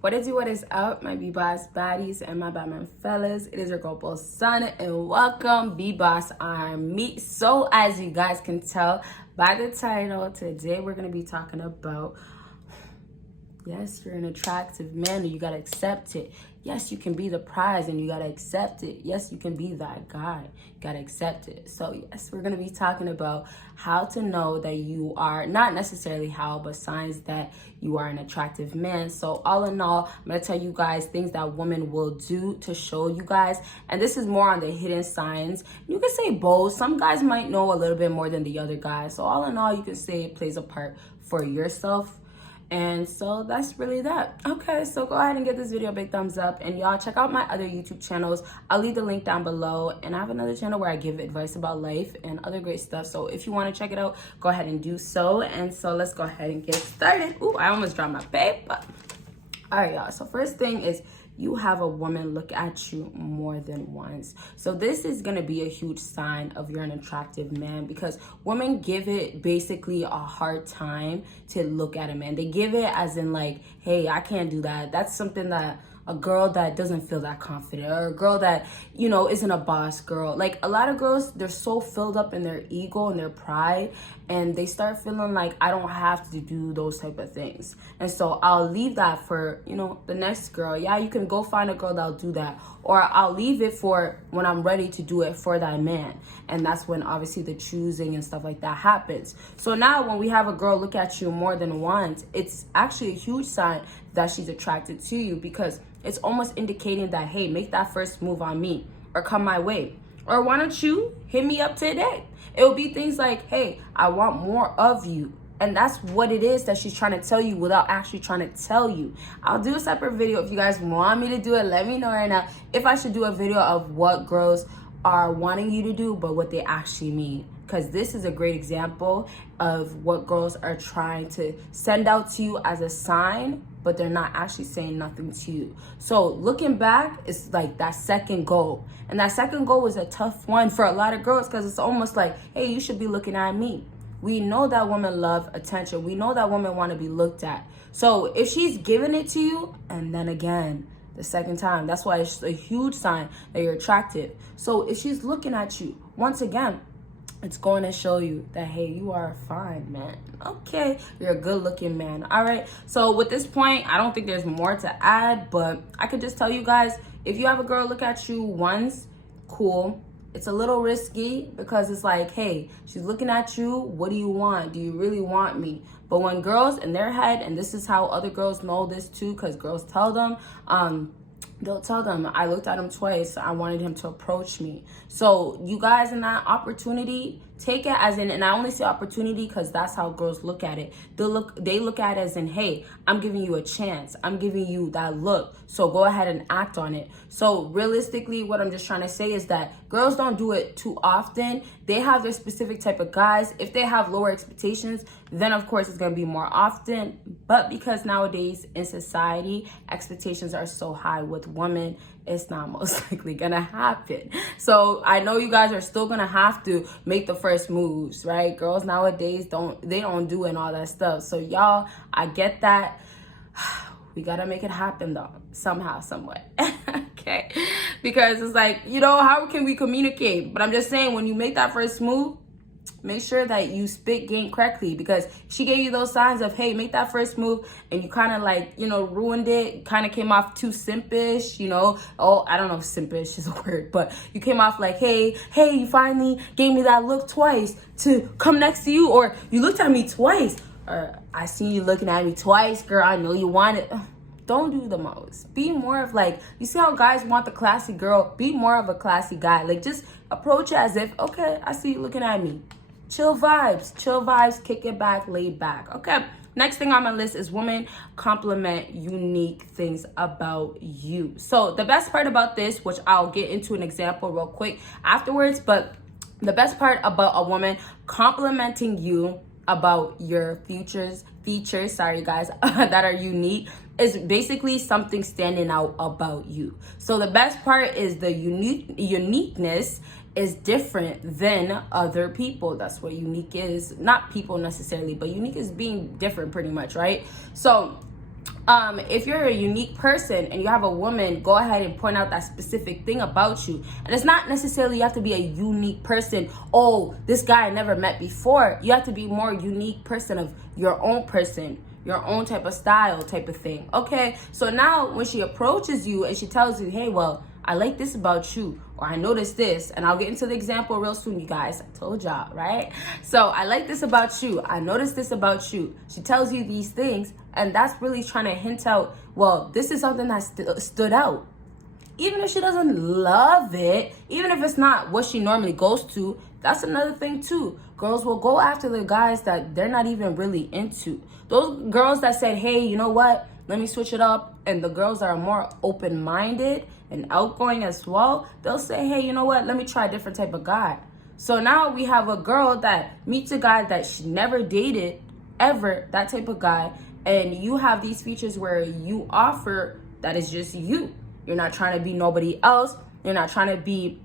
What is up, my BBossBaddies and my Batman fellas? It is your girl Bosana and welcome BBossArmy. So as you guys can tell by the title, today we're going to be talking about, yes, you're an attractive man and you got to accept it. Yes, you can be the prize and you got to accept it. Yes, you can be that guy. You got to accept it. So yes, we're going to be talking about how to know that you are, not necessarily how, but signs that you are an attractive man. So all in all, I'm going to tell you guys things that women will do to show you guys. And this is more on the hidden signs. You can say both. Some guys might know a little bit more than the other guys. So all in all, you can say it plays a part for yourself. And so that's really that. Okay, so go ahead and give this video a big thumbs up, and y'all check out my other YouTube channels. I'll leave the link down below, and I have another channel where I give advice about life and other great stuff. So if you want to check it out, go ahead and do so. And so let's go ahead and get started. Ooh, I almost dropped my paper. All right, y'all, so first thing is you have a woman look at you more than once. So this is gonna be a huge sign of you're an attractive man, because women give it basically a hard time to look at a man. They give it as in like, hey, I can't do that. That's something that a girl that doesn't feel that confident, or a girl that, you know, isn't a boss girl. Like a lot of girls, they're so filled up in their ego and their pride, and they start feeling like I don't have to do those type of things. And so I'll leave that for, you know, the next girl. Yeah, you can go find a girl that'll do that, or I'll leave it for when I'm ready to do it for that man. And that's when obviously the choosing and stuff like that happens. So now when we have a girl look at you more than once, it's actually a huge sign that she's attracted to you, because it's almost indicating that, hey, make that first move on me, or come my way, or why don't you hit me up today? It will be things like, hey, I want more of you. And that's what it is that she's trying to tell you without actually trying to tell you. I'll do a separate video if you guys want me to do it. Let me know right now if I should do a video of what girls are wanting you to do, but what they actually mean. Because this is a great example of what girls are trying to send out to you as a sign, but they're not actually saying nothing to you. So looking back, it's like that second goal. And that second goal is a tough one for a lot of girls, because it's almost like, hey, you should be looking at me. We know that women love attention. We know that women want to be looked at. So if she's giving it to you, and then again, the second time, that's why it's a huge sign that you're attractive. So if she's looking at you, once again, it's going to show you that, hey, you are a fine man. Okay, you're a good looking man. All right, so with this point, I don't think there's more to add, but I could just tell you guys, if you have a girl look at you once, cool. It's a little risky, because it's like, hey, she's looking at you. What do you want? Do you really want me? But when girls in their head, and this is how other girls know this too, because girls tell them, they'll tell them, I looked at him twice. I wanted him to approach me. So you guys, in that opportunity, take it as in, and I only say opportunity because that's how girls look at it. They look at it as in, hey, I'm giving you a chance. I'm giving you that look. So go ahead and act on it. So realistically, what I'm just trying to say is that girls don't do it too often. They have their specific type of guys. If they have lower expectations, then of course it's going to be more often. But because nowadays in society, expectations are so high with women, it's not most likely gonna happen. So I know you guys are still gonna have to make the first moves, right? Girls nowadays don't do and all that stuff. So y'all, I get that. We gotta make it happen though, somehow, someway. Okay, because it's like, you know, how can we communicate? But I'm just saying, when you make that first move, make sure that you spit game correctly, because she gave you those signs of, hey, make that first move, and you kind of like, you know, ruined it, kind of came off too simpish, you know. Oh, I don't know if simpish is a word, but you came off like, hey, you finally gave me that look twice to come next to you, or you looked at me twice, or I see you looking at me twice, girl, I know you want it. Don't do the most. Be more of like, you see how guys want the classy girl? Be more of a classy guy. Like, just approach it as if, okay, I see you looking at me. Chill vibes, kick it back, lay back. Okay, next thing on my list is women compliment unique things about you. So the best part about this, which I'll get into an example real quick afterwards, but the best part about a woman complimenting you about your features, sorry guys, that are unique, is basically something standing out about you. So the best part is the uniqueness is different than other people. That's what unique is. Not people necessarily, but unique is being different pretty much, right? So if you're a unique person and you have a woman go ahead and point out that specific thing about you, and it's not necessarily you have to be a unique person, oh, this guy I never met before. You have to be more unique person of your own person, your own type of style type of thing. Okay, so now when she approaches you and she tells you, hey, well, I like this about you, or I noticed this, and I'll get into the example real soon, you guys. I told y'all, right? So I like this about you. I noticed this about you. She tells you these things, and that's really trying to hint out, well, this is something that stood out. Even if she doesn't love it, even if it's not what she normally goes to, that's another thing too. Girls will go after the guys that they're not even really into. Those girls that said, hey, you know what? Let me switch it up. And the girls that are more open-minded and outgoing as well, they'll say, hey, you know what? Let me try a different type of guy. So now we have a girl that meets a guy that she never dated ever, that type of guy. And you have these features where you offer that is just you. You're not trying to be nobody else. You're not trying to be,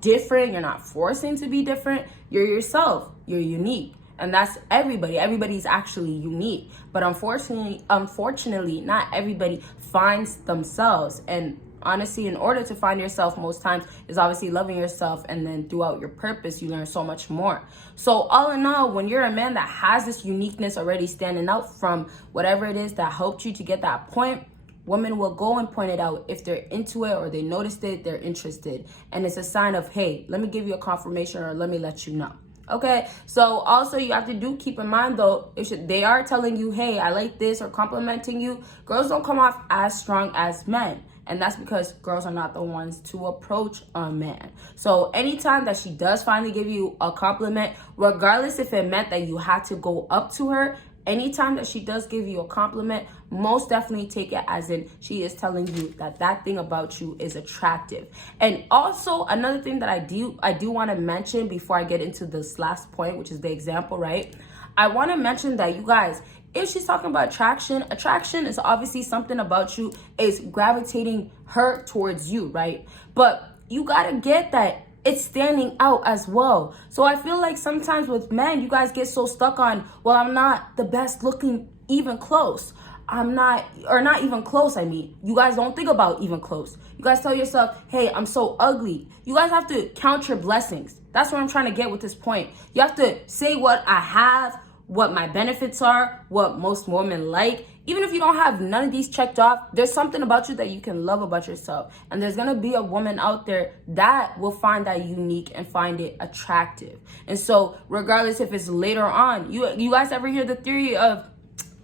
different. You're not forcing to be different. You're yourself. You're unique. And that's everybody. Everybody's actually unique. But unfortunately, not everybody finds themselves. And honestly, in order to find yourself most times is obviously loving yourself. And then throughout your purpose, you learn so much more. So all in all, when you're a man that has this uniqueness already standing out from whatever it is that helped you to get that point, women will go and point it out. If they're into it or they noticed it, they're interested. And it's a sign of, hey, let me give you a confirmation or let me let you know. Okay, so also you have to keep in mind though, if they are telling you, hey, I like this, or complimenting you, girls don't come off as strong as men. And that's because girls are not the ones to approach a man. So anytime that she does finally give you a compliment, regardless if it meant that you had to go up to her, anytime that she does give you a compliment, most definitely take it as in she is telling you that thing about you is attractive. And also another thing that I do want to mention before I get into this last point, which is the example, right? I want to mention that, you guys, if she's talking about attraction is obviously something about you is gravitating her towards you, right? But you got to get that it's standing out as well. So I feel like sometimes with men, you guys get so stuck on, well, I'm not the best looking even close. I'm not, or not even close, I mean. You guys don't think about even close. You guys tell yourself, hey, I'm so ugly. You guys have to count your blessings. That's what I'm trying to get with this point. You have to say what I have, what my benefits are, what most women like. Even if you don't have none of these checked off, there's something about you that you can love about yourself. And there's going to be a woman out there that will find that unique and find it attractive. And so regardless if it's later on, you guys ever hear the theory of,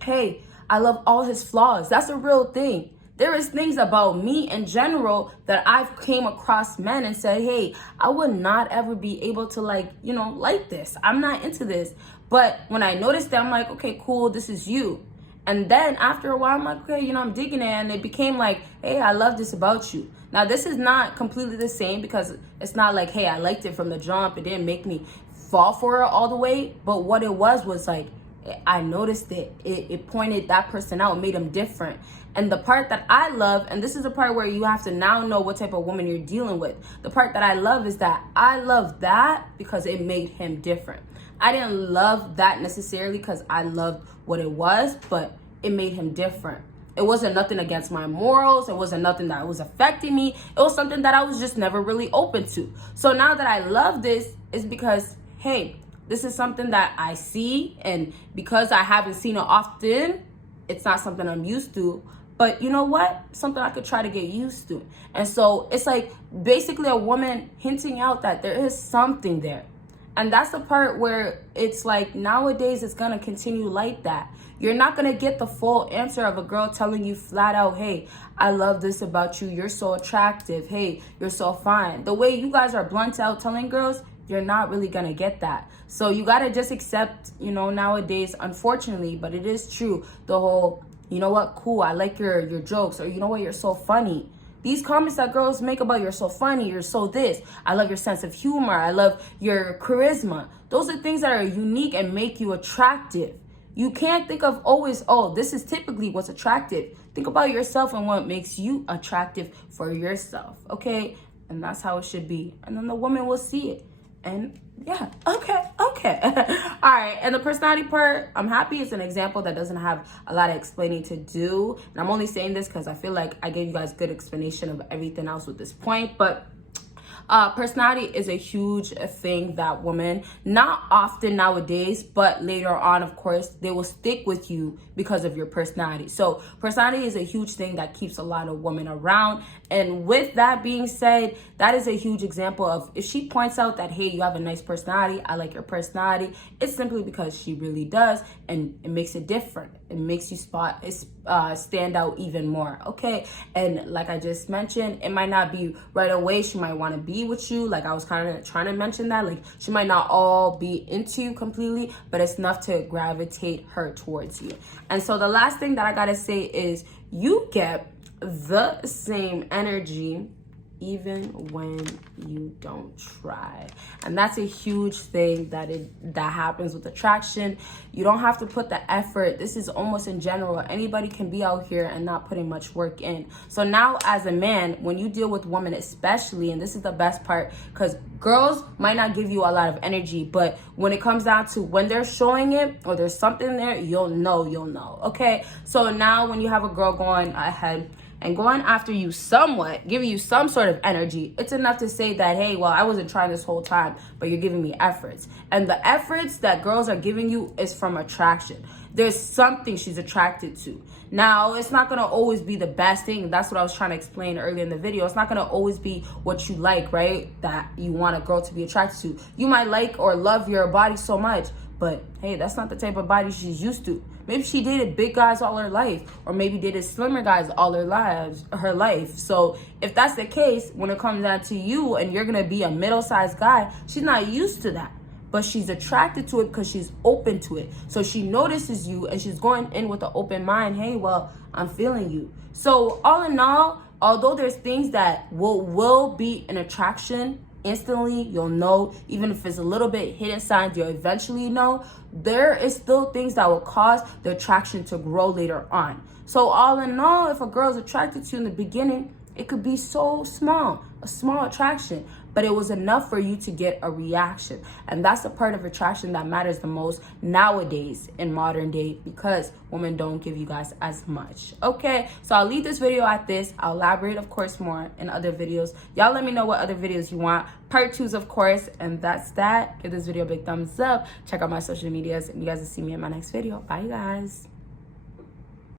hey, I love all his flaws? That's a real thing. There is things about me in general that I've came across men and said, hey, I would not ever be able to like this. I'm not into this. But when I noticed that, I'm like, okay, cool, this is you. And then after a while, I'm like, okay, I'm digging it. And it became like, hey, I love this about you. Now, this is not completely the same because it's not like, hey, I liked it from the jump. It didn't make me fall for it all the way. But what it was like, I noticed it. It pointed that person out, made him different. And the part that I love, and this is the part where you have to now know what type of woman you're dealing with. The part that I love is that I love that because it made him different. I didn't love that necessarily because I loved what it was, but it made him different. It wasn't nothing against my morals. It wasn't nothing that was affecting me. It was something that I was just never really open to. So now that I love this, it's because, hey, this is something that I see, and because I haven't seen it often, it's not something I'm used to. But you know what? Something I could try to get used to. And so it's like basically a woman hinting out that there is something there. And that's the part where it's like nowadays it's going to continue like that. You're not going to get the full answer of a girl telling you flat out, hey, I love this about you. You're so attractive. Hey, you're so fine. The way you guys are blunt out telling girls, you're not really going to get that. So you got to just accept, nowadays, unfortunately, but it is true. The whole, you know what, cool, I like your jokes, or you know what, you're so funny. These comments that girls make about you're so funny, you're so this, I love your sense of humor, I love your charisma. Those are things that are unique and make you attractive. You can't think of always, oh, this is typically what's attractive. Think about yourself and what makes you attractive for yourself, okay? And that's how it should be. And then the woman will see it. And Yeah, okay. All right, and the personality part, I'm happy it's an example that doesn't have a lot of explaining to do. And I'm only saying this because I feel like I gave you guys good explanation of everything else with this point. But personality is a huge thing that women, not often nowadays, but later on, of course, they will stick with you because of your personality. So personality is a huge thing that keeps a lot of women around. And with that being said, that is a huge example of, if she points out that, hey, you have a nice personality, I like your personality, it's simply because she really does, and it makes it different. It makes you stand out even more, okay? And like I just mentioned, it might not be right away. She might want to be with you. Like I was kind of trying to mention that. Like she might not all be into you completely, but it's enough to gravitate her towards you. And so the last thing that I gotta say is, you get the same energy even when you don't try. And that's a huge thing that happens with attraction. You don't have to put the effort. This is almost in general. Anybody can be out here and not putting much work in. So now as a man, when you deal with women especially, and this is the best part, because girls might not give you a lot of energy, but when it comes down to when they're showing it or there's something there, you'll know, okay? So now when you have a girl going ahead and going after you somewhat, giving you some sort of energy, it's enough to say that, hey, well, I wasn't trying this whole time, but you're giving me efforts. And the efforts that girls are giving you is from attraction. There's something she's attracted to. Now, it's not going to always be the best thing. That's what I was trying to explain earlier in the video. It's not going to always be what you like, right? That you want a girl to be attracted to. You might like or love your body so much, but hey, that's not the type of body she's used to. Maybe she dated big guys all her life, or maybe dated slimmer guys all her life. So if that's the case, when it comes down to you and you're gonna be a middle-sized guy, she's not used to that. But she's attracted to it because she's open to it. So she notices you and she's going in with an open mind. Hey, well, I'm feeling you. So all in all, although there's things that will be an attraction instantly, you'll know, even if it's a little bit hidden signs, you'll eventually know, there is still things that will cause the attraction to grow later on. So all in all, if a girl's attracted to you in the beginning, it could be so small, a small attraction, but it was enough for you to get a reaction. And that's the part of attraction that matters the most nowadays in modern day, because women don't give you guys as much. Okay, so I'll leave this video at this. I'll elaborate, of course, more in other videos. Y'all let me know what other videos you want. Part 2s, of course, and that's that. Give this video a big thumbs up. Check out my social medias, and you guys will see me in my next video. Bye, guys.